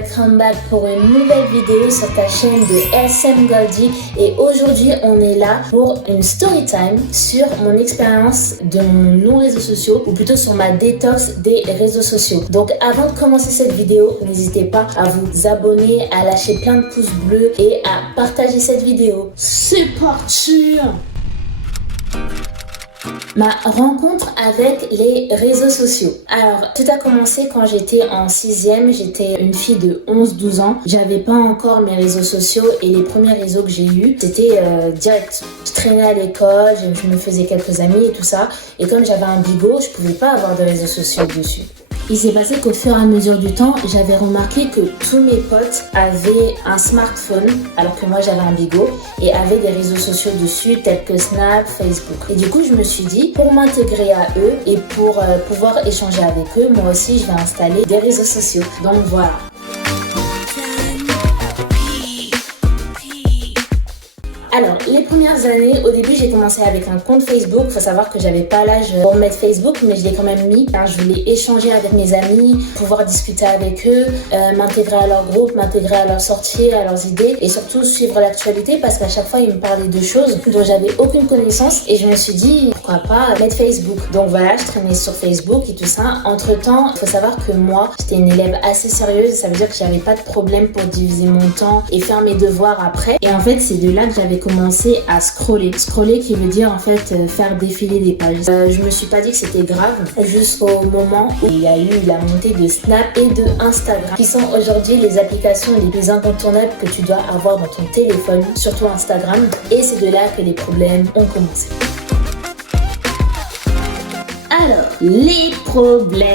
welcome back pour une nouvelle vidéo sur ta chaîne de SM Goldie. Et aujourd'hui on est là pour une story time sur mon expérience de mon non-réseaux sociaux, ou plutôt sur ma détox des réseaux sociaux. Donc avant de commencer cette vidéo, n'hésitez pas à vous abonner, à lâcher plein de pouces bleus et à partager cette vidéo. C'est parti! Ma rencontre avec les réseaux sociaux. Alors, tout a commencé quand j'étais en 6e. J'étais une fille de 11-12 ans. J'avais pas encore mes réseaux sociaux et les premiers réseaux que j'ai eus, c'était direct. Je traînais à l'école, je me faisais quelques amis et tout ça. Et comme j'avais un bigot, je pouvais pas avoir de réseaux sociaux dessus. Il s'est passé qu'au fur et à mesure du temps, j'avais remarqué que tous mes potes avaient un smartphone, alors que moi j'avais un bigot, et avaient des réseaux sociaux dessus, tels que Snap, Facebook. Et du coup, je me suis dit, pour m'intégrer à eux et pour pouvoir échanger avec eux, moi aussi je vais installer des réseaux sociaux. Donc voilà. Alors, les premières années, au début, j'ai commencé avec un compte Facebook. Il faut savoir que j'avais pas l'âge pour mettre Facebook, mais je l'ai quand même mis. Car je voulais échanger avec mes amis, pouvoir discuter avec eux, m'intégrer à leur groupe, m'intégrer à leurs sorties, à leurs idées et surtout suivre l'actualité parce qu'à chaque fois, ils me parlaient de choses dont j'avais aucune connaissance et je me suis dit, pourquoi pas mettre Facebook. Donc voilà, je traînais sur Facebook et tout ça. Entre-temps, il faut savoir que moi, j'étais une élève assez sérieuse. Ça veut dire que j'avais pas de problème pour diviser mon temps et faire mes devoirs après. Et en fait, c'est de là que j'avais commencé à scroller. Scroller qui veut dire en fait faire défiler des pages. Je me suis pas dit que c'était grave jusqu'au moment où il y a eu la montée de Snap et de Instagram qui sont aujourd'hui les applications les plus incontournables que tu dois avoir dans ton téléphone, surtout Instagram. Et c'est de là que les problèmes ont commencé. Alors, les problèmes.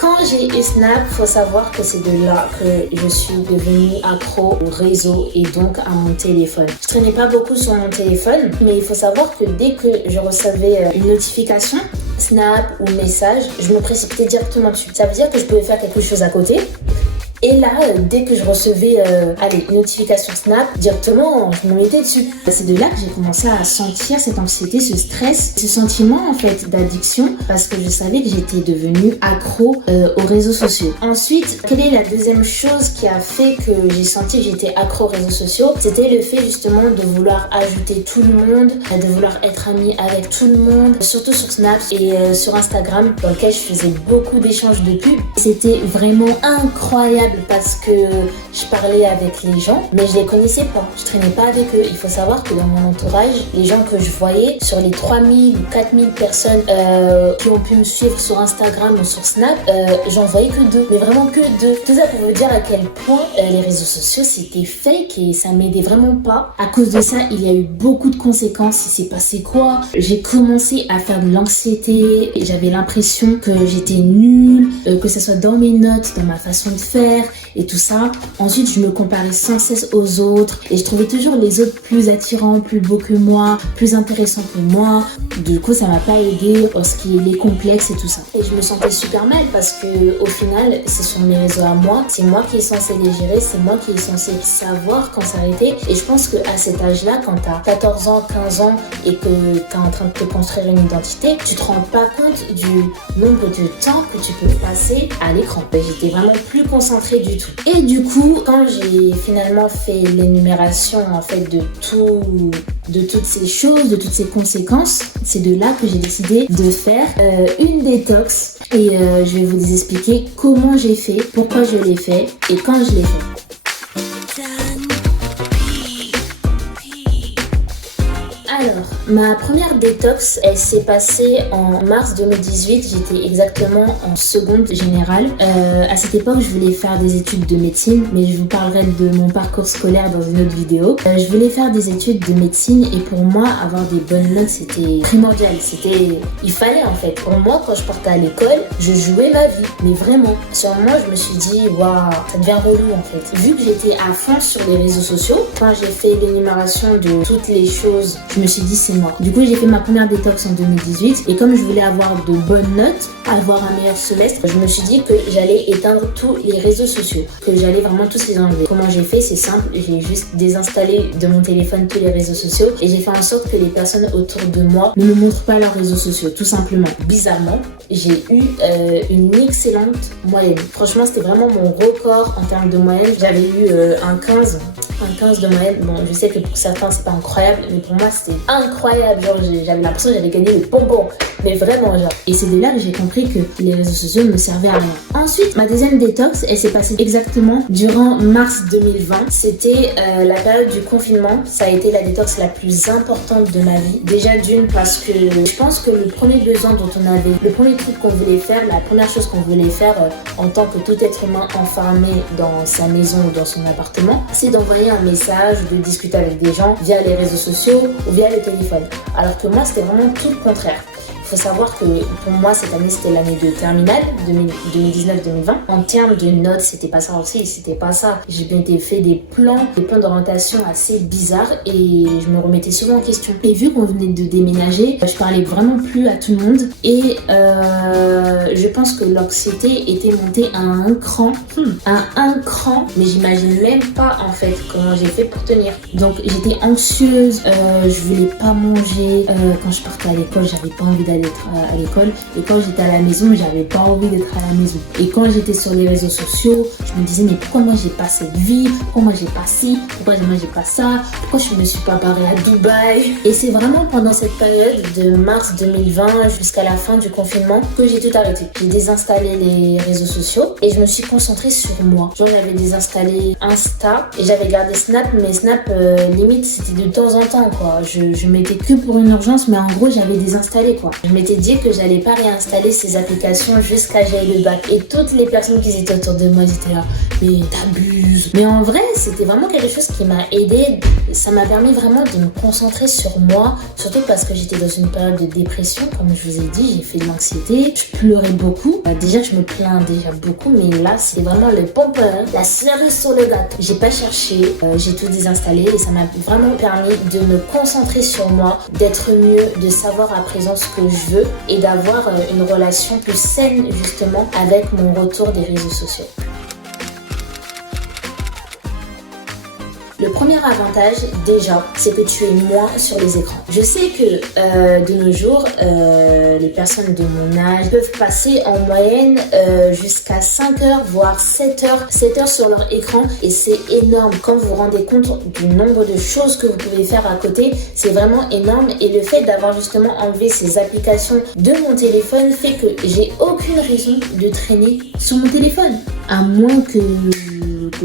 Quand j'ai eu Snap, faut savoir que c'est de là que je suis devenue accro au réseau et donc à mon téléphone. Je traînais pas beaucoup sur mon téléphone, mais il faut savoir que dès que je recevais une notification, Snap ou message, je me précipitais directement dessus. Ça veut dire que je pouvais faire quelque chose à côté. Et là, dès que je recevais une notification Snap, directement, je me mettais dessus. C'est de là que j'ai commencé à sentir cette anxiété, ce stress, ce sentiment en fait d'addiction parce que je savais que j'étais devenue accro aux réseaux sociaux. Ensuite, quelle est la deuxième chose qui a fait que j'ai senti que j'étais accro aux réseaux sociaux? C'était le fait justement de vouloir ajouter tout le monde, de vouloir être amie avec tout le monde, surtout sur Snap et sur Instagram dans lequel je faisais beaucoup d'échanges de pubs. C'était vraiment incroyable parce que je parlais avec les gens, mais je les connaissais pas. Je traînais pas avec eux. Il faut savoir que dans mon entourage, les gens que je voyais, sur les 3000 ou 4000 personnes qui ont pu me suivre sur Instagram ou sur Snap, j'en voyais que 2. Mais vraiment que 2. Tout ça pour vous dire à quel point les réseaux sociaux c'était fake et ça m'aidait vraiment pas. À cause de ça, il y a eu beaucoup de conséquences. Il s'est passé quoi? J'ai commencé à faire de l'anxiété et j'avais l'impression que j'étais nulle, que ce soit dans mes notes, dans ma façon de faire et tout ça. Ensuite, je me comparais sans cesse aux autres et je trouvais toujours les autres plus attirants, plus beaux que moi, plus intéressants que moi. Du coup, ça m'a pas aidé en ce qui est les complexes et tout ça. Et je me sentais super mal parce que au final, ce sont mes réseaux à moi. C'est moi qui est censé les gérer, c'est moi qui est censé savoir quand s'arrêter. Et je pense qu'à cet âge-là, quand t'as 14 ans, 15 ans et que t'es en train de te construire une identité, tu te rends pas compte du nombre de temps que tu peux passer à l'écran. J'étais vraiment plus concentrée du tout. Et du coup, quand j'ai finalement fait l'énumération en fait de toutes ces choses, de toutes ces conséquences, c'est de là que j'ai décidé de faire une détox et je vais vous expliquer comment j'ai fait, pourquoi je l'ai fait et quand je l'ai fait. Alors, ma première détox, elle s'est passée en mars 2018. J'étais exactement en seconde générale. À cette époque, je voulais faire des études de médecine, mais je vous parlerai de mon parcours scolaire dans une autre vidéo. Je voulais faire des études de médecine et pour moi, avoir des bonnes notes, c'était primordial. Il fallait en fait. Pour moi, quand je partais à l'école, je jouais ma vie, mais vraiment. Sur moi, je me suis dit, waouh, ça devient relou en fait. Vu que j'étais à fond sur les réseaux sociaux, quand j'ai fait l'énumération de toutes les choses, je me suis dit, c'est mois. Du coup, j'ai fait ma première détox en 2018 et comme je voulais avoir de bonnes notes, avoir un meilleur semestre, je me suis dit que j'allais éteindre tous les réseaux sociaux, que j'allais vraiment tous les enlever. Comment j'ai fait? C'est simple, j'ai juste désinstallé de mon téléphone tous les réseaux sociaux et j'ai fait en sorte que les personnes autour de moi ne me montrent pas leurs réseaux sociaux, tout simplement. Bizarrement, j'ai eu une excellente moyenne. Franchement, c'était vraiment mon record en termes de moyenne. J'avais eu un 15 de moyenne. Bon, je sais que pour certains, c'est pas incroyable, mais pour moi, c'était incroyable. Genre, j'avais l'impression que j'avais gagné le bonbon. Mais vraiment, genre. Et c'est de là que j'ai compris que les réseaux sociaux ne me servaient à rien. Ensuite, ma deuxième détox, elle s'est passée exactement durant mars 2020. C'était la période du confinement. Ça a été la détox la plus importante de ma vie. Déjà d'une, parce que je pense que le premier besoin dont on avait, le premier truc qu'on voulait faire, la première chose qu'on voulait faire en tant que tout être humain enfermé dans sa maison ou dans son appartement, c'est d'envoyer un message, de discuter avec des gens via les réseaux sociaux ou via le téléphone. Alors que moi, c'était vraiment tout le contraire. Il faut savoir que pour moi, cette année, c'était l'année de terminale, 2019-2020. En termes de notes, c'était pas ça aussi, c'était pas ça. J'ai bien été fait des plans d'orientation assez bizarres et je me remettais souvent en question. Et vu qu'on venait de déménager, je parlais vraiment plus à tout le monde et je pense que l'anxiété était montée à un cran, mais j'imagine même pas en fait comment j'ai fait pour tenir. Donc j'étais anxieuse, je voulais pas manger, quand je partais à l'école, j'avais pas envie d'aller à l'école et quand j'étais à la maison, j'avais pas envie d'être à la maison. Et quand j'étais sur les réseaux sociaux, je me disais mais pourquoi moi j'ai pas cette vie, pourquoi moi j'ai pas ci, pourquoi moi j'ai pas ça, pourquoi je me suis pas barrée à Dubaï. Et c'est vraiment pendant cette période de mars 2020 jusqu'à la fin du confinement que j'ai tout arrêté. J'ai désinstallé les réseaux sociaux et je me suis concentrée sur moi. Genre j'avais désinstallé Insta et j'avais gardé Snap, mais Snap limite c'était de temps en temps quoi. Je mettais que pour une urgence, mais en gros j'avais désinstallé quoi. Je m'étais dit que j'allais pas réinstaller ces applications jusqu'à j'ai le bac. Et toutes les personnes qui étaient autour de moi étaient là, mais t'abuses. Mais en vrai, c'était vraiment quelque chose qui m'a aidée. Ça m'a permis vraiment de me concentrer sur moi, surtout parce que j'étais dans une période de dépression, comme je vous ai dit, j'ai fait de l'anxiété, je pleurais beaucoup. Déjà, je me plains déjà beaucoup, mais là, c'est vraiment le pompeur, la cerise sur le gâteau. J'ai pas cherché, j'ai tout désinstallé et ça m'a vraiment permis de me concentrer sur moi, d'être mieux, de savoir à présent ce que je veux et d'avoir une relation plus saine justement avec mon retour des réseaux sociaux. Le premier avantage, déjà, c'est que tu es moins sur les écrans. Je sais que de nos jours, les personnes de mon âge peuvent passer en moyenne jusqu'à 5 heures, voire 7 heures sur leur écran et c'est énorme. Quand vous vous rendez compte du nombre de choses que vous pouvez faire à côté, c'est vraiment énorme et le fait d'avoir justement enlevé ces applications de mon téléphone fait que j'ai aucune raison de traîner sur mon téléphone. À moins que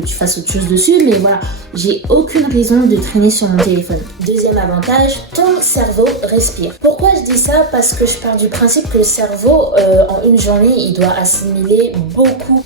tu fasses autre chose dessus, mais voilà, j'ai aucune raison de traîner sur mon téléphone. Deuxième avantage, ton cerveau respire. Pourquoi je dis ça? Parce que je pars du principe que le cerveau, en une journée, il doit assimiler beaucoup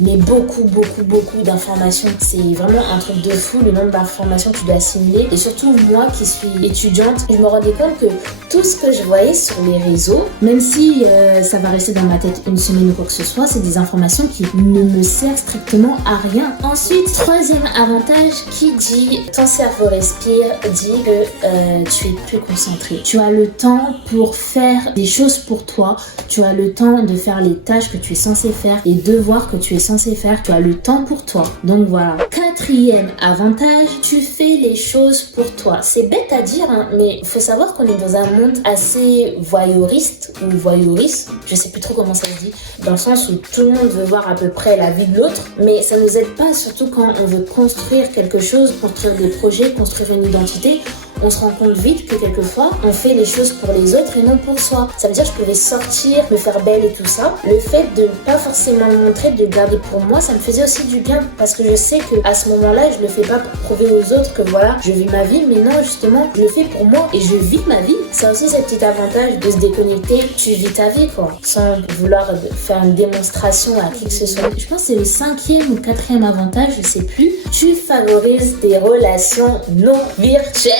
d'informations. C'est vraiment un truc de fou, le nombre d'informations que tu dois assimiler. Et surtout, moi qui suis étudiante, je me rendais compte que tout ce que je voyais sur les réseaux, même si ça va rester dans ma tête une semaine ou quoi que ce soit, c'est des informations qui ne me servent strictement à rien. Ensuite, troisième avantage, qui dit ton cerveau respire, dit que tu es plus concentré. Tu as le temps pour faire des choses pour toi, tu as le temps de faire les tâches que tu es censé faire, les devoirs que tu es censé faire, tu as le temps pour toi. Donc voilà. Quatrième avantage, tu fais les choses pour toi. C'est bête à dire, hein, mais il faut savoir qu'on est dans un monde assez voyeuriste ou voyeuriste, je sais plus trop comment ça se dit, dans le sens où tout le monde veut voir à peu près la vie de l'autre, mais ça nous aide pas, surtout quand on veut construire quelque chose, construire des projets, construire une identité. On se rend compte vite que quelquefois, on fait les choses pour les autres et non pour soi. Ça veut dire que je pouvais sortir, me faire belle et tout ça. Le fait de ne pas forcément le montrer, de le garder pour moi, ça me faisait aussi du bien. Parce que je sais qu'à ce moment-là, je le fais pas pour prouver aux autres que voilà, je vis ma vie. Mais non, justement, je le fais pour moi et je vis ma vie. C'est aussi ce petit avantage de se déconnecter. Tu vis ta vie, quoi. Sans vouloir faire une démonstration à qui que ce soit. Je pense que c'est le 5e ou 4e avantage, je sais plus. Tu favorises des relations non virtuelles.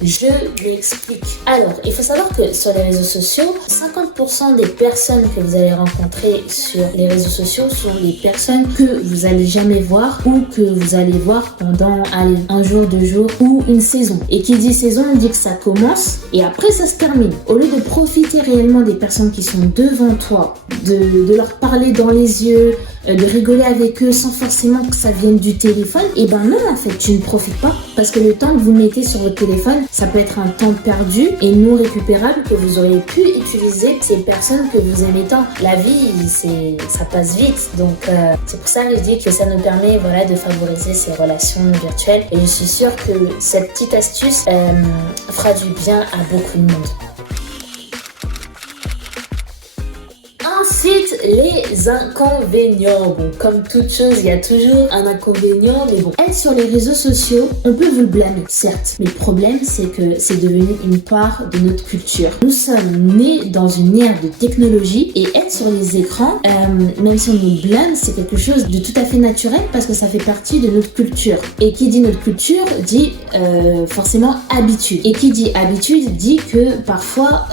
Je m'explique. Alors, il faut savoir que sur les réseaux sociaux, 50% des personnes que vous allez rencontrer sur les réseaux sociaux sont des personnes que vous allez jamais voir ou que vous allez voir pendant un jour, 2 jours ou une saison. Et qui dit saison dit que ça commence et après ça se termine. Au lieu de profiter réellement des personnes qui sont devant toi, de leur parler dans les yeux, de rigoler avec eux sans forcément que ça vienne du téléphone, et ben non, en fait, tu ne profites pas parce que le temps que vous mettez sur votre téléphone, ça peut être un temps perdu et non récupérable que vous auriez pu utiliser ces personnes que vous aimez tant. La vie, ça passe vite, donc c'est pour ça que je dis que ça nous permet de favoriser ces relations virtuelles et je suis sûre que cette petite astuce fera du bien à beaucoup de monde. Ensuite, les inconvénients. Bon, comme toute chose, il y a toujours un inconvénient, mais bon. Être sur les réseaux sociaux, on peut vous le blâmer, certes. Mais le problème, c'est que c'est devenu une part de notre culture. Nous sommes nés dans une ère de technologie et être sur les écrans, même si on nous blâme, c'est quelque chose de tout à fait naturel parce que ça fait partie de notre culture. Et qui dit notre culture, dit forcément habitude. Et qui dit habitude, dit que parfois,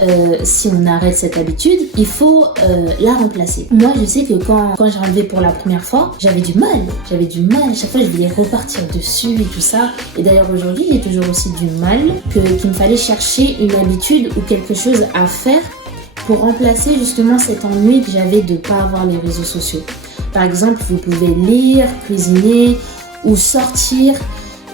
si on arrête cette habitude, il faut la remplacer. Moi, je sais que quand j'ai enlevé pour la première fois, j'avais du mal. À chaque fois, je voulais repartir dessus et tout ça. Et d'ailleurs, aujourd'hui, j'ai toujours aussi du mal qu'il me fallait chercher une habitude ou quelque chose à faire pour remplacer justement cet ennui que j'avais de ne pas avoir les réseaux sociaux. Par exemple, vous pouvez lire, cuisiner ou sortir.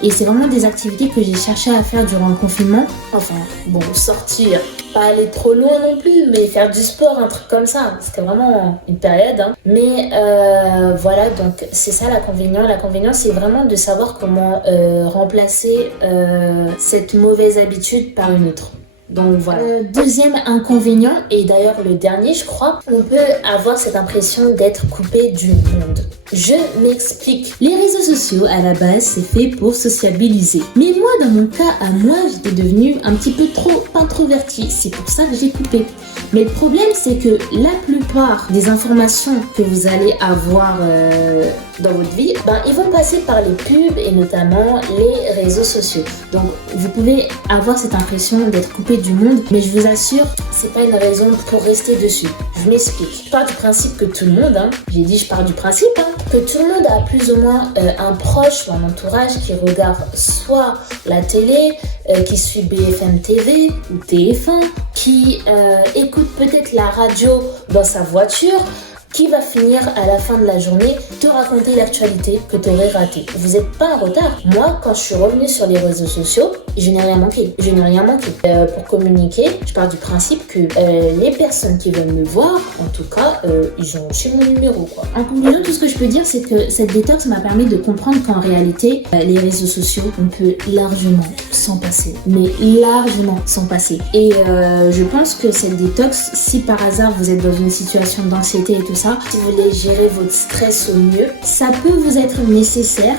Et c'est vraiment des activités que j'ai cherché à faire durant le confinement. Enfin, bon, sortir, pas aller trop loin non plus, mais faire du sport, un truc comme ça. C'était vraiment une période. Mais voilà, donc c'est ça l'inconvénient. L'inconvénient, c'est vraiment de savoir comment remplacer cette mauvaise habitude par une autre. Donc voilà. Deuxième inconvénient, et d'ailleurs le dernier je crois, on peut avoir cette impression d'être coupé du monde. Je m'explique. Les réseaux sociaux à la base c'est fait pour sociabiliser. Mais moi dans mon cas à moi j'étais devenue un petit peu trop introvertie. C'est pour ça que j'ai coupé. Mais le problème c'est que la plupart des informations que vous allez avoir dans votre vie, ils vont passer par les pubs et notamment les réseaux sociaux. Donc vous pouvez avoir cette impression d'être coupé du monde, mais je vous assure, c'est pas une raison pour rester dessus. Je m'explique. Je pars du principe que tout le monde, je pars du principe que tout le monde a plus ou moins un proche ou un entourage qui regarde soit la télé, qui suit BFM TV ou TF1, qui écoute peut-être la radio dans sa voiture, qui va finir à la fin de la journée te raconter l'actualité que tu aurais ratée. Vous n'êtes pas en retard. Moi, quand je suis revenue sur les réseaux sociaux, je n'ai rien manqué. Pour communiquer, je pars du principe que les personnes qui veulent me voir, en tout cas, ils ont chez mon numéro, quoi. En conclusion, tout ce que je peux dire, c'est que cette détox m'a permis de comprendre qu'en réalité, les réseaux sociaux, on peut largement s'en passer. Mais largement s'en passer. Et je pense que cette détox, si par hasard vous êtes dans une situation d'anxiété et tout ça, si vous voulez gérer votre stress au mieux, ça peut vous être nécessaire.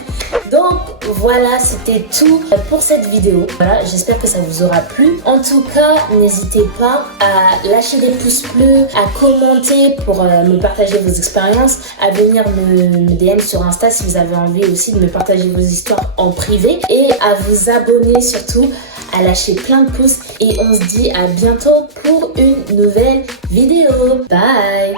Donc voilà, c'était tout pour cette vidéo. Voilà, j'espère que ça vous aura plu. En tout cas, n'hésitez pas à lâcher des pouces bleus, à commenter pour me partager vos expériences, à venir me DM sur Insta si vous avez envie aussi de me partager vos histoires en privé et à vous abonner surtout, à lâcher plein de pouces et on se dit à bientôt pour une nouvelle vidéo. Bye!